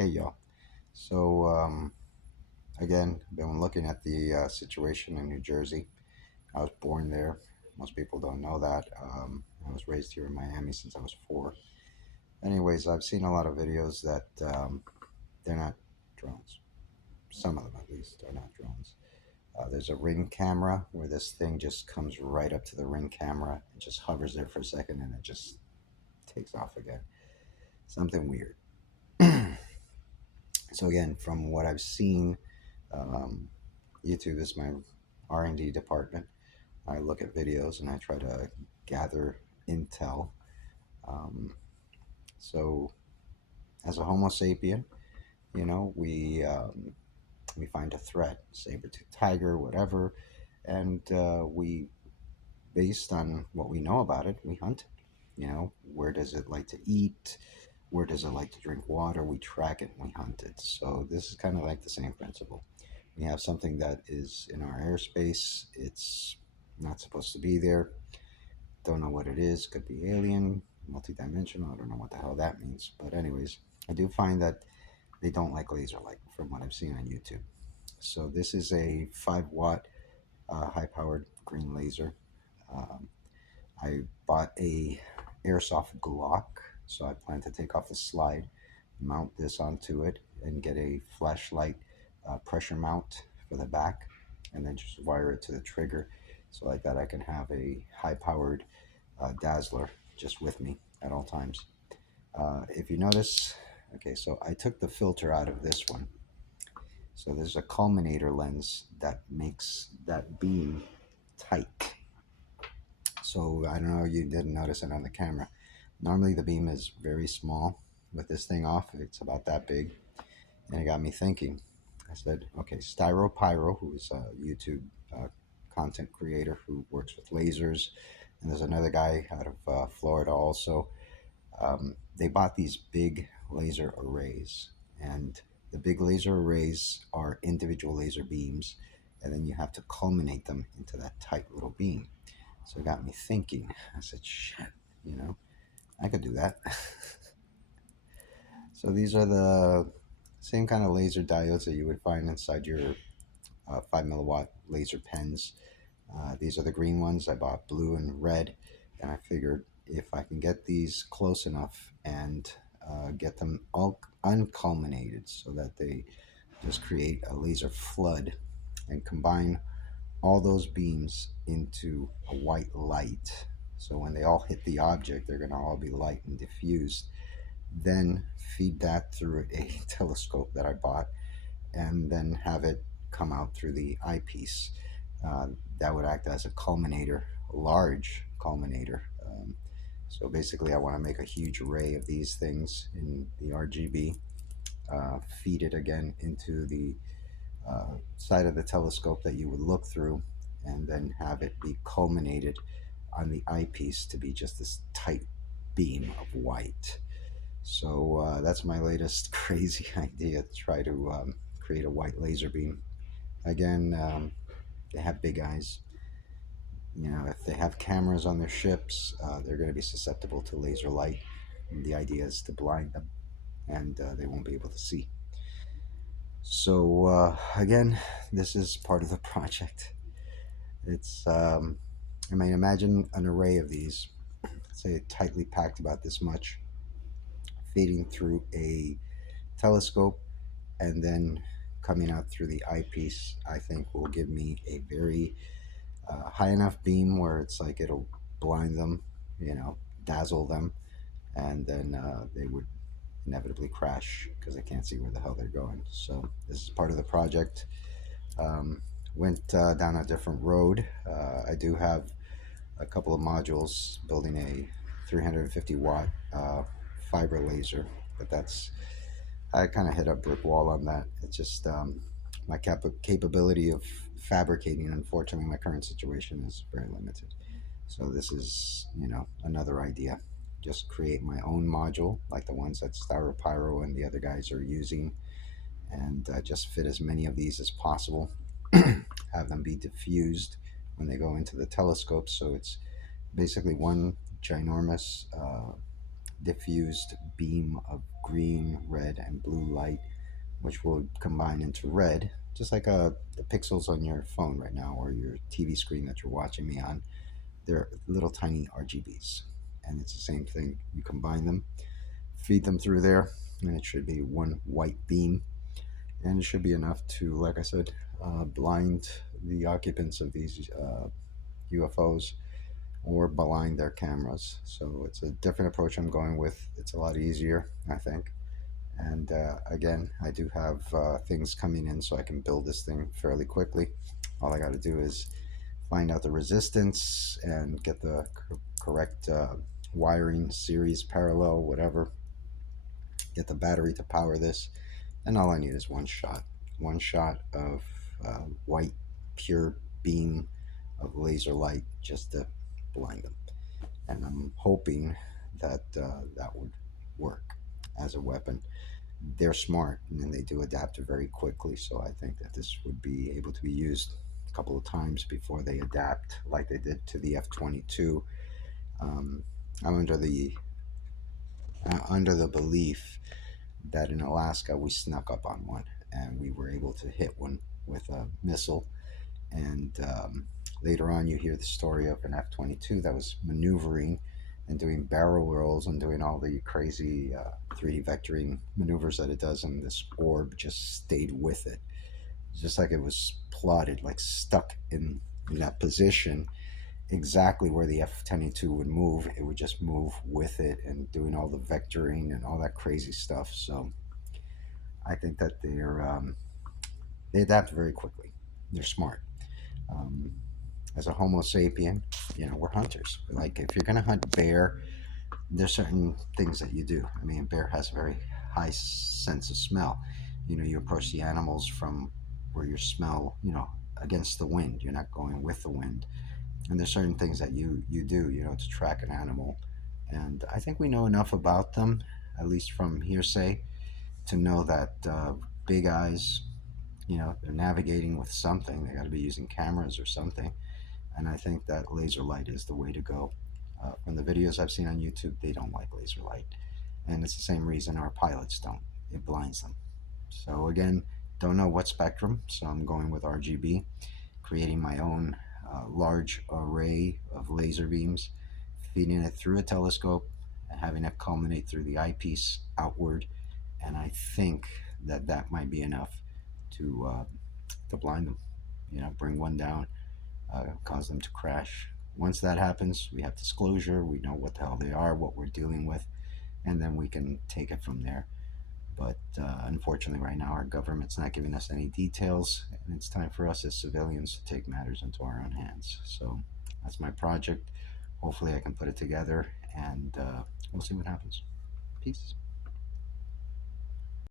Hey y'all. So again, been looking at the situation in New Jersey. I was born there. Most people don't know that. I was raised here in Miami since I was 4. Anyways, I've seen a lot of videos that they're not drones. Some of them, at least, are not drones. There's a ring camera where this thing just comes right up to the ring camera. It just hovers there for a second and it just takes off again. Something weird. So again, from what I've seen, um, YouTube is my R&D department. I look at videos and I try to gather intel. Um, so, as a Homo sapien, we find a threat, saber-toothed tiger, whatever, and we, based on what we know about it, we hunt it. Where does it like to eat? Where does it like to drink water? We track it and we hunt it. So this is kind of like the same principle. We have something that is in our airspace. It's not supposed to be there. Don't know what it is. Could be alien, multidimensional. I don't know what the hell that means. But anyways, I do find that they don't like laser light from what I've seen on YouTube. So this is a 5 watt high-powered green laser. Um, I bought a airsoft Glock, so I plan to take off the slide, mount this onto it, and get a flashlight pressure mount for the back, and then just wire it to the trigger. So like that, I can have a high-powered dazzler just with me at all times. If you notice, okay, so I took the filter out of this one. So there's a culminator lens that makes that beam tight. So I don't know, you didn't notice it on the camera. Normally the beam is very small. With this thing off, it's about that big. And it got me thinking. I said, okay, Styro Pyro, who is a YouTube content creator who works with lasers, and there's another guy out of Florida also. They bought these big laser arrays, and the big laser arrays are individual laser beams, and then you have to culminate them into that tight little beam. So it got me thinking. I said, shit, you know, I could do that. So these are the same kind of laser diodes that you would find inside your 5 milliwatt laser pens. These are the green ones. I bought blue and red, and I figured if I can get these close enough and get them all unculminated so that they just create a laser flood and combine all those beams into a white light. So when they all hit the object, they're going to all be light and diffused. Then feed that through a telescope that I bought, and then have it come out through the eyepiece. Uh, that would act as a culminator, a large culminator. So basically, I want to make a huge array of these things in the RGB, feed it again into the side of the telescope that you would look through, and then have it be culminated on the eyepiece to be just this tight beam of white. So that's my latest crazy idea to try to create a white laser beam. Again, they have big eyes. If they have cameras on their ships, they're going to be susceptible to laser light. And the idea is to blind them, and they won't be able to see. So again, this is part of the project. It's I mean, imagine an array of these, say tightly packed about this much, feeding through a telescope and then coming out through the eyepiece. I think will give me a very high enough beam where it's like it'll blind them, dazzle them, and then they would inevitably crash because they can't see where the hell they're going. So this is part of the project. Went down a different road. I do have a couple of modules building a 350 watt fiber laser, but I kind of hit a brick wall on that. It's just my capability of fabricating, unfortunately, my current situation is very limited. So this is, another idea. Just create my own module, like the ones that Styropyro and the other guys are using, and just fit as many of these as possible. Have them be diffused when they go into the telescope, so it's basically one ginormous diffused beam of green, red, and blue light, which will combine into red, just like the pixels on your phone right now or your TV screen that you're watching me on. They're little tiny RGBs, and it's the same thing. You combine them, feed them through there, and it should be one white beam, and it should be enough to, like I said, blind the occupants of these UFOs or blind their cameras. So it's a different approach I'm going with. It's a lot easier, I think. And again, I do have things coming in so I can build this thing fairly quickly. All I got to do is find out the resistance and get the correct wiring, series, parallel, whatever. Get the battery to power this. And all I need is one shot of white, pure beam of laser light just to blind them. And I'm hoping that that would work as a weapon. They're smart and they do adapt very quickly, so I think that this would be able to be used a couple of times before they adapt like they did to the F-22. Um, I'm under the belief that in Alaska we snuck up on one and we were able to hit one with a missile. And later on, you hear the story of an F-22 that was maneuvering and doing barrel rolls and doing all the crazy 3D vectoring maneuvers that it does, and this orb just stayed with it, just like it was plotted, like stuck in that position, exactly where the F-22 would move. It would just move with it and doing all the vectoring and all that crazy stuff. So I think that they adapt very quickly. They're smart. Um, as a Homo sapien, we're hunters. Like if you're gonna hunt bear, there's certain things that you do. I mean, bear has a very high sense of smell. You approach the animals from where you smell, against the wind. You're not going with the wind. And there's certain things that you do, to track an animal. And I think we know enough about them, at least from hearsay, to know that big eyes, they're navigating with something. They got to be using cameras or something. And I think that laser light is the way to go. From the videos I've seen on YouTube, they don't like laser light. And it's the same reason our pilots don't. It blinds them. So again, don't know what spectrum, so I'm going with RGB, creating my own large array of laser beams, feeding it through a telescope, and having it culminate through the eyepiece outward. And I think that that might be enough to blind them. Bring one down, cause them to crash. Once that happens, we have disclosure. We know what the hell they are, what we're dealing with, and then we can take it from there. But unfortunately, right now, our government's not giving us any details, and it's time for us as civilians to take matters into our own hands. So that's my project. Hopefully, I can put it together, and we'll see what happens. Peace.